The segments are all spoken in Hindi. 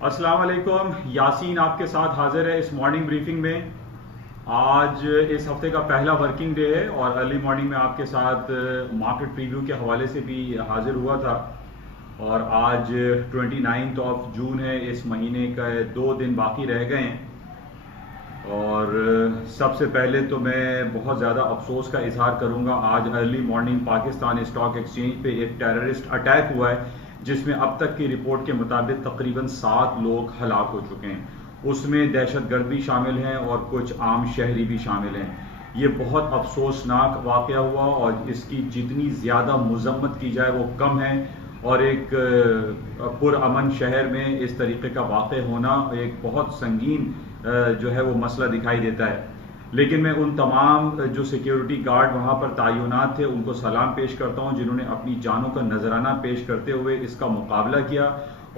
अस्सलाम वालेकुम। यासीन आपके साथ हाजिर है इस मॉर्निंग ब्रीफिंग में। आज इस हफ्ते का पहला वर्किंग डे है और अर्ली मॉर्निंग में आपके साथ मार्केट प्रीव्यू के हवाले से भी हाजिर हुआ था। और आज 29 ऑफ जून है, इस महीने का 2 दिन बाकी रह गए हैं। और सबसे पहले तो मैं बहुत ज़्यादा अफसोस का इजहार करूंगा। आज early morning Pakistan stock exchange पे एक टेररिस्ट अटैक हुआ है, जिसमें अब तक की रिपोर्ट के मुताबिक तकरीबन 7 लोग हलाक हो चुके हैं। उसमें दहशतगर्द भी शामिल हैं और कुछ आम शहरी भी शामिल हैं। ये बहुत अफसोसनाक वाक़या हुआ और इसकी जितनी ज़्यादा मजम्मत की जाए वो कम है। और एक पुरअमन शहर में इस तरीके का वाक़या होना एक बहुत संगीन जो है वो मसला दिखाई देता है। लेकिन मैं उन तमाम जो सिक्योरिटी गार्ड वहाँ पर तैनात थे उनको सलाम पेश करता हूँ, जिन्होंने अपनी जानों का नजराना पेश करते हुए इसका मुकाबला किया।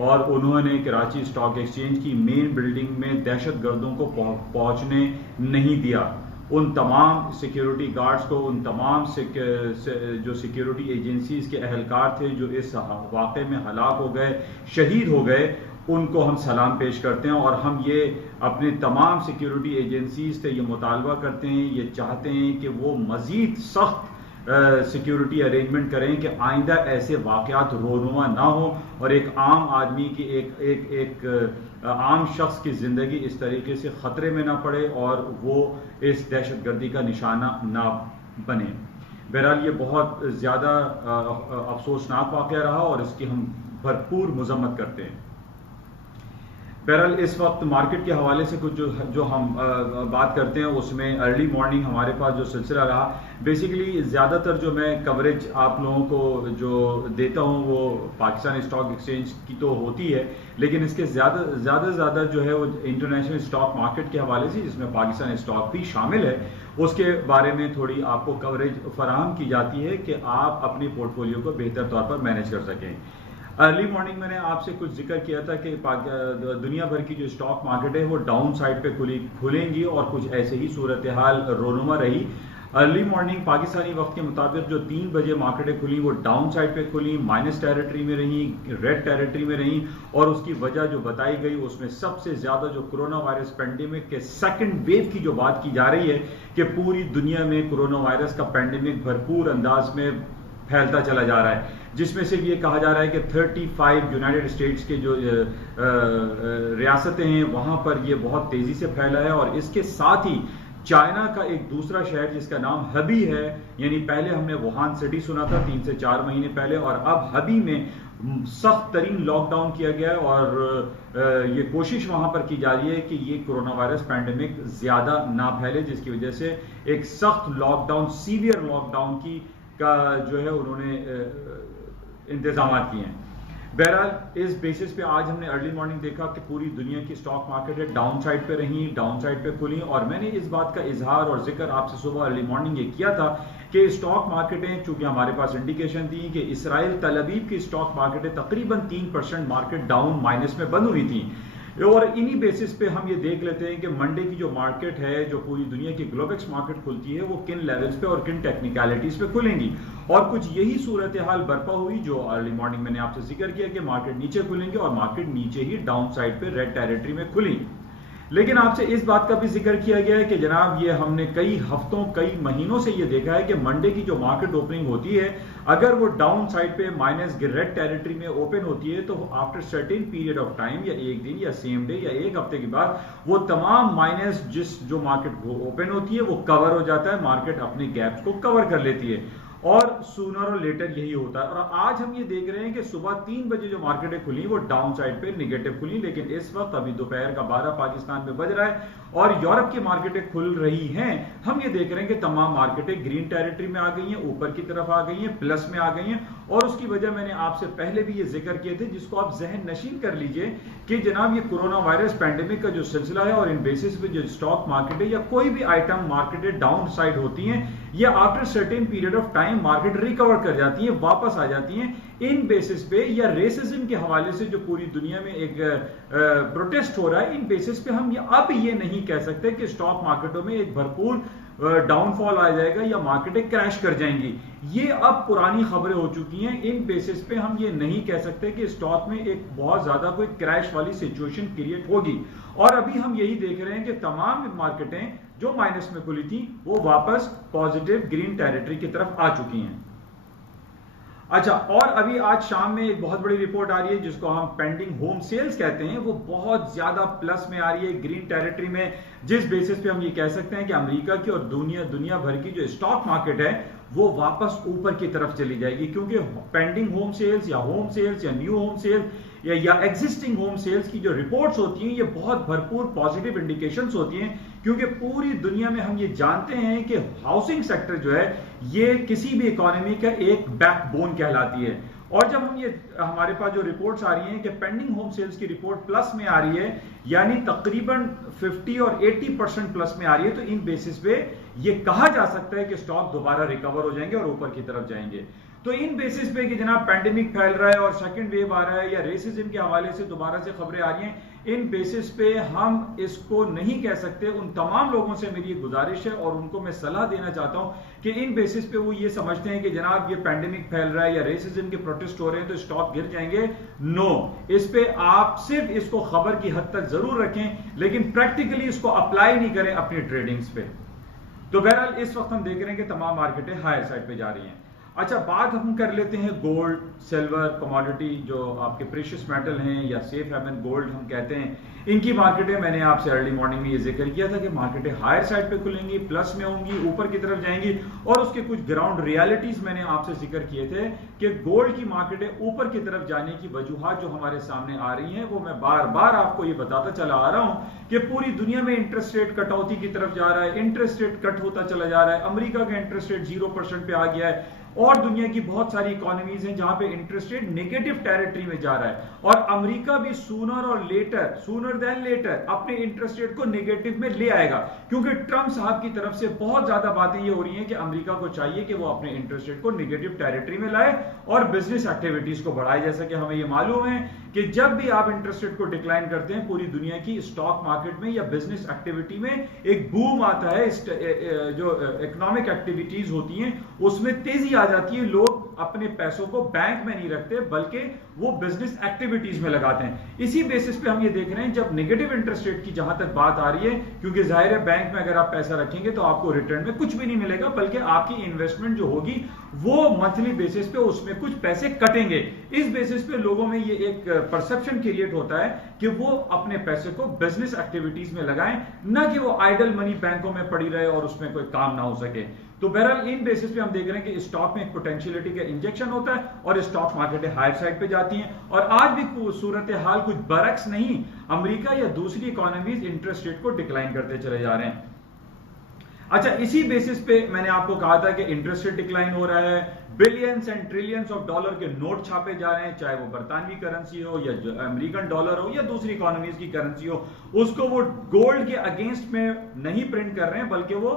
और उन्होंने कराची स्टॉक एक्सचेंज की मेन बिल्डिंग में दहशतगर्दों को पहुँचने नहीं दिया। उन तमाम सिक्योरिटी गार्ड्स को, उन तमाम जो सिक्योरिटी एजेंसीज के अहलकार थे जो इस वाक़े में हलाक हो गए, शहीद हो गए, उनको हम सलाम पेश करते हैं। और हम ये अपने तमाम सिक्योरिटी एजेंसीज से ये मुतालबा करते हैं, ये चाहते हैं कि वो मज़ीद सख्त सिक्योरिटी अरेंजमेंट करें कि आइंदा ऐसे वाक़यात रोनुमा ना हो और एक आम आदमी की एक आम शख्स की ज़िंदगी इस तरीके से ख़तरे में ना पड़े और वो इस दहशतगर्दी का निशाना ना बने। बहरहाल ये बहुत ज़्यादा अफसोसनाक वाक़या रहा और इसकी हम भरपूर मजम्मत करते हैं। बहरहाल इस वक्त मार्केट के हवाले से कुछ जो हम बात करते हैं उसमें अर्ली मॉर्निंग हमारे पास जो सिलसिला रहा, बेसिकली ज़्यादातर जो मैं कवरेज आप लोगों को जो देता हूँ वो पाकिस्तान स्टॉक एक्सचेंज की तो होती है, लेकिन इसके ज़्यादा जो है वो इंटरनेशनल स्टॉक मार्केट के हवाले से, जिसमें पाकिस्तान स्टॉक भी शामिल है, उसके बारे में थोड़ी आपको कवरेज फराहम की जाती है कि आप अपनी पोर्टफोलियो को बेहतर तौर पर मैनेज कर सकें। अर्ली मॉर्निंग मैंने आपसे कुछ जिक्र किया था कि दुनिया भर की जो स्टॉक मार्केट है वो डाउन साइड पे खुलेंगी और कुछ ऐसे ही सूरत हाल रोनुमा रही। अर्ली मॉर्निंग पाकिस्तानी वक्त के मुताबिक जो 3 बजे मार्केटें खुली वो डाउन साइड पे खुली, माइनस टेरिटरी में रही, रेड टेरिटरी में रही। और उसकी वजह जो बताई गई उसमें सबसे ज्यादा जो कोरोना वायरस पेंडेमिक के सेकंड वेव की जो बात की जा रही है कि पूरी दुनिया में कोरोना वायरस का पेंडेमिक भरपूर अंदाज में फैलता चला जा रहा है, जिसमें से ये कहा जा रहा है कि 35 यूनाइटेड स्टेट्स के जो रियासतें हैं वहां पर ये बहुत तेजी से फैला है। और इसके साथ ही चाइना का एक दूसरा शहर जिसका नाम हबी है, यानी पहले हमने वुहान सिटी सुना था 3 से 4 महीने पहले, और अब हबी में सख्त तरीन लॉकडाउन किया गया है। और ये कोशिश वहां पर की जा रही है कि ये कोरोना वायरस पैंडेमिक ज्यादा ना फैले, जिसकी वजह से एक सख्त लॉकडाउन, सीवियर लॉकडाउन की का जो है उन्होंने इंतजाम किए हैं। बहरहाल इस बेसिस पे आज हमने अर्ली मॉर्निंग देखा कि पूरी दुनिया की स्टॉक मार्केट है डाउन साइड पे रही, डाउन साइड पे खुली। और मैंने इस बात का इजहार और जिक्र आपसे सुबह अर्ली मॉर्निंग ये किया था कि स्टॉक मार्केटें, चूंकि हमारे पास इंडिकेशन थी कि इसराइल तल अवीव की स्टॉक मार्केटें तकरीबन 3% मार्केट डाउन माइनस में बंद हुई थी। और इन्हीं बेसिस पे हम ये देख लेते हैं कि मंडे की जो मार्केट है, जो पूरी दुनिया की ग्लोबेक्स मार्केट खुलती है, वो किन लेवल्स पे और किन टेक्निकलिटीज पे खुलेंगी। और कुछ यही सूरत हाल बर्पा हुई जो अर्ली मॉर्निंग मैंने आपसे जिक्र किया कि मार्केट नीचे खुलेंगे और मार्केट नीचे ही डाउन साइड पे रेड टेरिटरी में खुली। लेकिन आपसे इस बात का भी जिक्र किया गया है कि जनाब ये हमने कई हफ्तों, कई महीनों से ये देखा है कि मंडे की जो मार्केट ओपनिंग होती है, अगर वो डाउन साइड पे माइनस रेड टेरिटरी में ओपन होती है तो after certain period of time, या एक दिन या सेम डे या एक हफ्ते के बाद, वो तमाम माइनस जो मार्केट ओपन होती है वो कवर हो जाता है, मार्केट अपने गैप्स को कवर कर लेती है। और सूनर और लेटर यही होता है। और आज हम ये देख रहे हैं कि सुबह 3 बजे जो मार्केटें खुली वो डाउन साइड पे निगेटिव खुली, लेकिन इस वक्त अभी दोपहर का 12 पाकिस्तान में बज रहा है और यूरोप की मार्केटें खुल रही हैं। हम ये देख रहे हैं कि तमाम मार्केटें ग्रीन टेरिटरी में आ गई हैं, ऊपर की तरफ आ गई हैं, प्लस में आ गई हैं। और उसकी वजह मैंने आपसे पहले भी ये जिक्र किए थे, जिसको आप जहन नशीन कर लीजिए कि जनाब ये कोरोना वायरस पैंडेमिक का जो सिलसिला है और इन बेसिस पे जो स्टॉक मार्केट है या कोई भी आइटम मार्केटें डाउन साइड होती हैं, या after certain period of time market recover कर जाती है, वापस आ जाती हैं। इन बेसिस पे या रेसिज्म के हवाले से जो पूरी दुनिया में एक प्रोटेस्ट हो रहा है, इन बेसिस पे हम अब ये नहीं कह सकते कि स्टॉक मार्केटों में एक भरपूर डाउनफॉल आ जाएगा या मार्केटें क्रैश कर जाएंगी। ये अब पुरानी खबरें हो चुकी हैं। इन बेसिस पे हम ये नहीं कह सकते कि स्टॉक में एक बहुत ज्यादा कोई क्रैश वाली सिचुएशन क्रिएट होगी। और अभी हम यही देख रहे हैं कि तमाम मार्केटें जो माइनस में खुली थी वो वापस पॉजिटिव ग्रीन टेरिटरी की तरफ आ चुकी हैं। अच्छा, और अभी आज शाम में एक बहुत बड़ी रिपोर्ट आ रही है जिसको हम पेंडिंग होम सेल्स कहते हैं, वो बहुत ज्यादा प्लस में आ रही है ग्रीन टेरिटरी में, जिस बेसिस पे हम ये कह सकते हैं कि अमेरिका की और दुनिया भर की जो स्टॉक मार्केट है वो वापस ऊपर की तरफ चली जाएगी, क्योंकि पेंडिंग होम सेल्स या न्यू होम सेल्स या एग्जिस्टिंग होम सेल्स की जो रिपोर्ट्स होती हैं ये बहुत भरपूर पॉजिटिव इंडिकेशंस होती हैं, क्योंकि पूरी दुनिया में हम ये जानते हैं कि हाउसिंग सेक्टर जो है ये किसी भी इकोनॉमी का एक बैकबोन कहलाती है। और जब हम ये हमारे पास जो रिपोर्ट्स आ रही हैं कि पेंडिंग होम सेल्स की रिपोर्ट प्लस में आ रही है, यानी तकरीबन 50 और 80% प्लस में आ रही है, तो इन बेसिस पे ये कहा जा सकता है कि स्टॉक दोबारा रिकवर हो जाएंगे और ऊपर की तरफ जाएंगे। तो इन बेसिस पे कि जनाब पैंडेमिक फैल रहा है और सेकंड वेव आ रहा है या रेसिज्म के हवाले से दोबारा से खबरें आ रही हैं, इन बेसिस पे हम इसको नहीं कह सकते। उन तमाम लोगों से मेरी गुजारिश है और उनको मैं सलाह देना चाहता हूं कि इन बेसिस पे वो ये समझते हैं कि जनाब ये पैंडेमिक फैल रहा है या रेसिज्म के प्रोटेस्ट हो रहे हैं तो स्टॉक गिर जाएंगे। नो, इस पे आप सिर्फ इसको खबर की हद तक जरूर रखें, लेकिन प्रैक्टिकली इसको अप्लाई नहीं करें अपनी ट्रेडिंग्स पे। तो बहरहाल इस वक्त हम देख रहे हैं कि तमाम मार्केटें हायर साइड पे जा रही हैं। अच्छा, बात हम कर लेते हैं गोल्ड, सिल्वर, कमोडिटी जो आपके प्रेशियस मेटल हैं या सेफ हेवन गोल्ड हम कहते हैं, इनकी मार्केटें मैंने आपसे अर्ली मॉर्निंग में ये जिक्र किया था कि मार्केटें हायर साइड पे खुलेंगी, प्लस में होंगी, ऊपर की तरफ जाएंगी। और उसके कुछ ग्राउंड रियलिटीज मैंने आपसे जिक्र किए थे कि गोल्ड की मार्केटें ऊपर की तरफ जाने की वजूहात जो हमारे सामने आ रही हैं वो मैं बार बार आपको ये बताता चला आ रहा हूं कि पूरी दुनिया में इंटरेस्ट रेट कटौती की तरफ जा रहा है, इंटरेस्ट रेट कट होता चला जा रहा है। अमेरिका का इंटरेस्ट रेट 0% पे आ गया है और दुनिया की बहुत सारी इकोनॉमीज हैं जहां पे इंटरेस्ट रेट नेगेटिव टेरिटरी में जा रहा है, और अमेरिका भी सूनर देन लेटर अपने इंटरेस्ट रेट को नेगेटिव में ले आएगा, क्योंकि ट्रंप साहब की तरफ से बहुत ज्यादा बातें ये हो रही हैं कि अमेरिका को चाहिए कि वो अपने इंटरेस्ट रेट को नेगेटिव टेरिटरी में लाए और बिजनेस एक्टिविटीज को बढ़ाए। जैसा कि हमें ये मालूम है कि जब भी आप इंटरेस्ट रेट को डिक्लाइन करते हैं पूरी दुनिया की स्टॉक मार्केट में या बिजनेस एक्टिविटी में एक बूम आता है, जो इकोनॉमिक एक्टिविटीज होती हैं उसमें तेजी आ जाती है। लोग अपने पैसों को बैंक में नहीं रखते बल्कि वो बिजनेस एक्टिविटीज में लगाते हैं। इसी बेसिस पे हम ये देख रहे हैं जब नेगेटिव इंटरेस्ट रेट की जहां तक बात आ रही है, क्योंकि जाहिर है बैंक में अगर आप पैसा रखेंगे तो आपको रिटर्न में कुछ भी नहीं मिलेगा, बल्कि आपकी इन्वेस्टमेंट जो होगी वो मंथली बेसिस पे उसमें कुछ पैसे कटेंगे। इस बेसिस पे लोगों में ये एक परसेप्शन क्रिएट होता है कि वो अपने पैसे को बिजनेस एक्टिविटीज में लगाएं, ना कि वो आइडल मनी बैंकों में पड़ी रहे और उसमें कोई काम ना हो सके। तो बहरहाल इन बेसिस पे हम देख रहे हैं कि स्टॉक में एक पोटेंशियलिटी का इंजेक्शन होता है और स्टॉक मार्केटें हायर साइड पे जाती हैं। और आज भी सूरत हाल कुछ बरक्स नहीं, अमेरिका या दूसरी इकोनॉमीज इंटरेस्ट रेट को डिक्लाइन करते चले जा रहे हैं। अच्छा, इसी बेसिस पे मैंने आपको कहा था कि इंटरेस्ट रेट डिक्लाइन हो रहा है, billions and trillions of dollar के नोट छापे जा रहे हैं, चाहे वो बरतानवी करेंसी हो या अमेरिकन डॉलर हो या दूसरी इकोनॉमीज की करेंसी हो, उसको वो गोल्ड के अगेंस्ट में नहीं प्रिंट कर रहे हैं बल्कि वो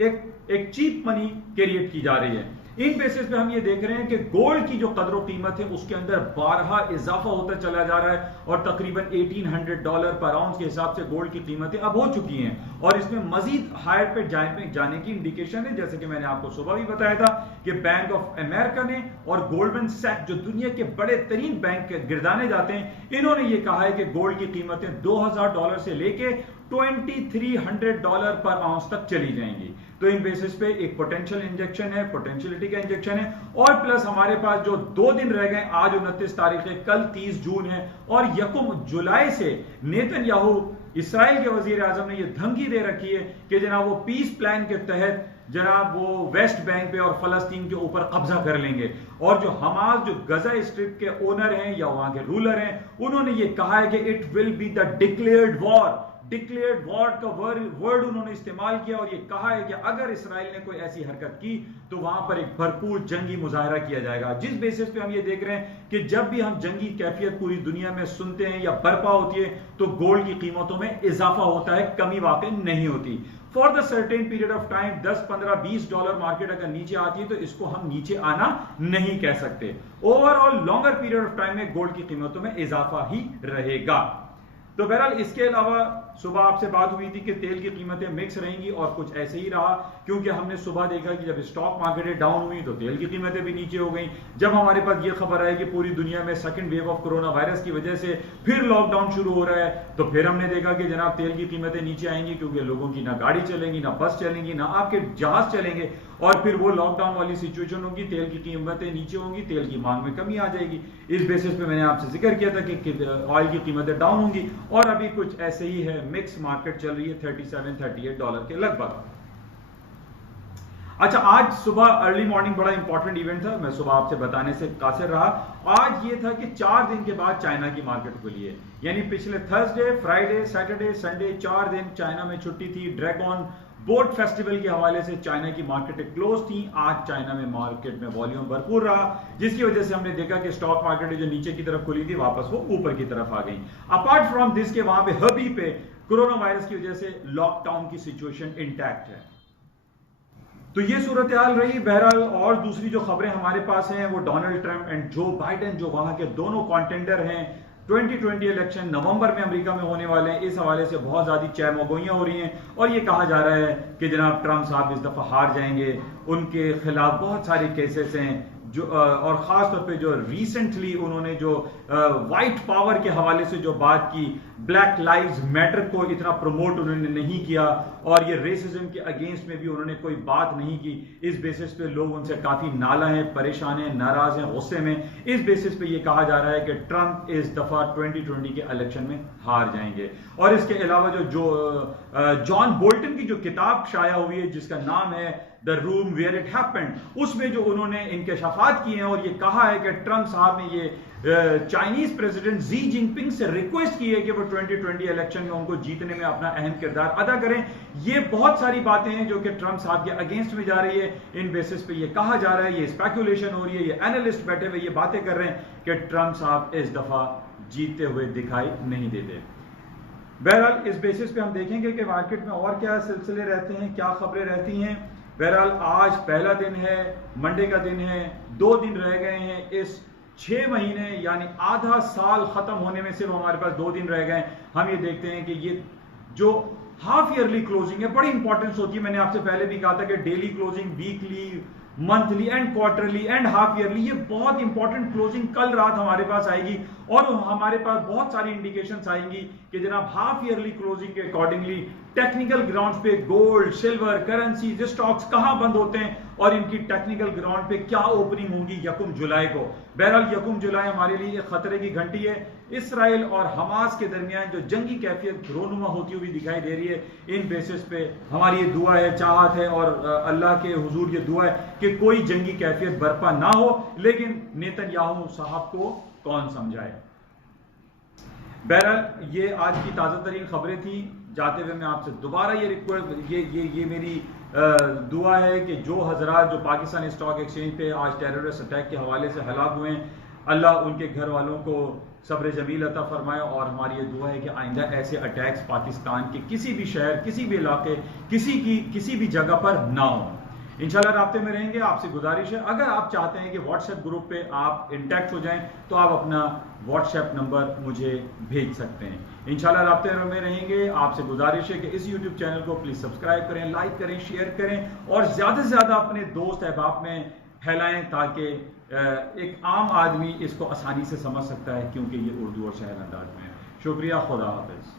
एक चीप मनी क्रिएट की जा रही है। इन बेसिस पे हम ये देख रहे हैं कि गोल्ड की जो कदर कीमत है उसके अंदर 12 इजाफा होता चला जा रहा है और तकरीबन $1800 पर आउंस के हिसाब से गोल्ड की कीमतें अब हो चुकी हैं और इसमें मजीद हायर पे जाने की इंडिकेशन है। जैसे कि मैंने आपको सुबह भी बताया था कि बैंक ऑफ अमेरिका ने और गोल्डमैन सैक्स जो दुनिया के बड़े तरीन बैंक गिरदाने जाते हैं, इन्होंने ये कहा है कि गोल्ड की कीमतें $2000 से लेके $2300 पर आउंस तक चली जाएंगी। तो इन बेसिस पे एक पोटेंशियल इंजेक्शन है, पोटेंशियलिटी का इंजेक्शन है। और प्लस हमारे पास जो 2 दिन रह गए, आज 29 तारीख है, कल 30 जून है और 1 जुलाई से नेतन्याहू इस्राइल के वजीर आजम ने यह धमकी दे रखी है कि जनाब वो पीस प्लान के तहत जनाब वो वेस्ट बैंक पे और फलस्तीन के ऊपर कब्जा कर लेंगे। और जो हमास जो गजा स्ट्रिप के ओनर हैं या वहां के रूलर हैं, उन्होंने ये कहा है कि it will be the declared war का वर्ड उन्होंने इस्तेमाल किया और ये कहा है कि अगर इसराइल ने कोई ऐसी हरकत की तो वहां पर एक भरपूर जंगी मुजाहरा किया जाएगा। जिस बेसिस पे हम ये देख रहे हैं कि जब भी हम जंगी कैफियत पूरी दुनिया में सुनते हैं या बर्पा होती है तो गोल्ड की कीमतों में इजाफा होता है, कमी वाकई नहीं होती। For the certain period of time $10, $15, $20 market अगर नीचे आती है तो इसको हम नीचे आना नहीं कह सकते। Overall longer period of time में गोल्ड की कीमतों में इजाफा ही रहेगा। तो बहरहाल इसके अलावा सुबह आपसे बात हुई थी कि तेल की कीमतें मिक्स रहेंगी और कुछ ऐसे ही रहा, क्योंकि हमने सुबह देखा कि जब स्टॉक मार्केटें डाउन हुई तो तेल की कीमतें भी नीचे हो गई। जब हमारे पास ये खबर आई कि पूरी दुनिया में second wave of corona virus की वजह से फिर लॉकडाउन शुरू हो रहा है, तो फिर हमने देखा कि जनाब तेल की कीमतें नीचे आएंगी, क्योंकि लोगों की ना गाड़ी चलेंगी, ना बस चलेंगी, ना आपके जहाज चलेंगे, और फिर वो लॉकडाउन वाली सिचुएशन होगी, तेल की कीमतें नीचे होंगी, तेल की मांग में कमी आ जाएगी। इस बेसिस पे मैंने आपसे जिक्र किया था कि ऑयल की कीमतें डाउन होंगी, और अभी कुछ ऐसे ही है, मिक्स मार्केट चल रही है $37-38 के लगभग। अच्छा, आज सुबह अर्ली मॉर्निंग बड़ा इंपॉर्टेंट इवेंट था, मैं सुबह आपसे बताने से कासिर रहा। आज ये था कि 4 दिन के बाद चाइना की मार्केट खुली है, यानी पिछले थर्सडे, फ्राइडे, सैटरडे, संडे 4 दिन चाइना में छुट्टी थी। ड्रैगन बोट फेस्टिवल के हवाले से चाइना की मार्केटें क्लोज थी। आज चाइना में मार्केट में वॉल्यूम भरपूर रहा, जिसकी वजह से हमने देखा कि स्टॉक मार्केट जो नीचे की तरफ खुली थी वापस वो ऊपर की तरफ आ गई। अपार्ट फ्रॉम दिस के वहां पे हबी पे कोरोना वायरस की वजह से लॉकडाउन की सिचुएशन इंटैक्ट है, तो ये सूरत हाल रही। बहरहाल और दूसरी जो खबरें हमारे पास हैं वो Donald Trump and Joe Biden, जो वहां के दोनों कॉन्टेंडर हैं, 2020 इलेक्शन नवंबर में अमेरिका में होने वाले हैं। इस हवाले से बहुत ज्यादा चहमगोइयां हो रही हैं और ये कहा जा रहा है कि जनाब ट्रंप साहब इस दफा हार जाएंगे, उनके खिलाफ बहुत सारे केसेस हैं जो और खास तौर पे जो रिसेंटली उन्होंने जो व्हाइट पावर के हवाले से जो बात की, ब्लैक लाइव्स मैटर को इतना प्रमोट उन्होंने नहीं किया और ये रेसिज्म के अगेंस्ट में भी उन्होंने कोई बात नहीं की। इस बेसिस पे लोग उनसे काफी नाला हैं, परेशान हैं, नाराज हैं, गुस्से में। इस बेसिस पे ये कहा जा रहा है कि ट्रंप इस दफा 2020 के इलेक्शन में हार जाएंगे। और इसके अलावा जो जॉन बोल्टन की जो किताब शाया हुई है जिसका नाम है the room where it happened, उसमें जो उन्होंने इंकशाफात किए हैं और ये कहा है कि ट्रंप साहब ने ये चाइनीज प्रेसिडेंट जी जिनपिंग से रिक्वेस्ट की है कि वो 2020 इलेक्शन में उनको जीतने में अपना अहम किरदार अदा करें। ये बहुत सारी बातें हैं जो कि ट्रंप साहब के अगेंस्ट में जा रही है। इन बेसिस पे ये कहा जा रहा है, ये स्पेकुलेशन हो रही है, ये एनालिस्ट बैठे हुए ये बातें कर रहे हैं कि ट्रंप साहब इस दफा जीतते हुए दिखाई नहीं देते। बहरहाल इस बेसिस पे हम देखेंगे कि मार्केट में और क्या सिलसिले रहते हैं, क्या खबरें रहती हैं। बहरहाल आज पहला दिन है, मंडे का दिन है, 2 दिन रह गए हैं इस 6 महीने यानी आधा साल खत्म होने में, सिर्फ हमारे पास 2 दिन रह गए। हम ये देखते हैं कि ये जो हाफ ईयरली क्लोजिंग है बड़ी इंपॉर्टेंस होती है। मैंने आपसे पहले भी कहा था कि daily closing, weekly, monthly and quarterly and half yearly, ये बहुत इंपॉर्टेंट क्लोजिंग कल रात हमारे पास आएगी और हमारे पास बहुत सारी इंडिकेशंस आएंगी कि जनाब हाफ ईयरली क्लोजिंग के अकॉर्डिंगली टेक्निकल ग्राउंड पे गोल्ड, सिल्वर, करेंसीज, स्टॉक्स कहां बंद होते हैं और इनकी टेक्निकल ग्राउंड पे क्या ओपनिंग होगी 1 जुलाई को। बहरहाल 1 जुलाई हमारे लिए एक खतरे की घंटी है। इसराइल और हमास के दरमियान जो जंगी कैफियत रोनुमा होती हुई दिखाई दे रही है, इन बेसिस पे हमारी ये दुआ है, चाहत है और अल्लाह के हुजूर ये दुआ है कि कोई जंगी कैफियत बर्पा ना हो, लेकिन नेतन्याहू साहब को कौन समझाए। बहरहाल ये आज की ताज़ा तरीन खबरें थी। जाते हुए मैं आपसे दोबारा ये रिक्वेस्ट, ये मेरी दुआ है कि जो हजरात जो पाकिस्तान स्टॉक एक्सचेंज पे आज टेररिस्ट अटैक के हवाले से हलाक हुए हैं, अल्लाह उनके घर वालों को सब्र जमील अता फरमाए। और हमारी ये दुआ है कि आइंदा ऐसे अटैक्स पाकिस्तान के किसी भी शहर, किसी भी इलाके, किसी भी जगह पर ना हो। इंशाल्लाह राब्ते में रहेंगे। आपसे गुजारिश है, अगर आप चाहते हैं कि व्हाट्सएप ग्रुप पे आप इंटैक्ट हो जाएं तो आप अपना व्हाट्सएप नंबर मुझे भेज सकते हैं। इंशाल्लाह राब्ते में रहेंगे। आपसे गुजारिश है कि इस यूट्यूब चैनल को प्लीज सब्सक्राइब करें, लाइक करें, शेयर करें और ज्यादा से ज्यादा अपने दोस्त अहबाब में फैलाएं ताकि एक आम आदमी इसको आसानी से समझ सकता है, क्योंकि ये उर्दू और सहल अंदाज में है। शुक्रिया, खुदा हाफिज।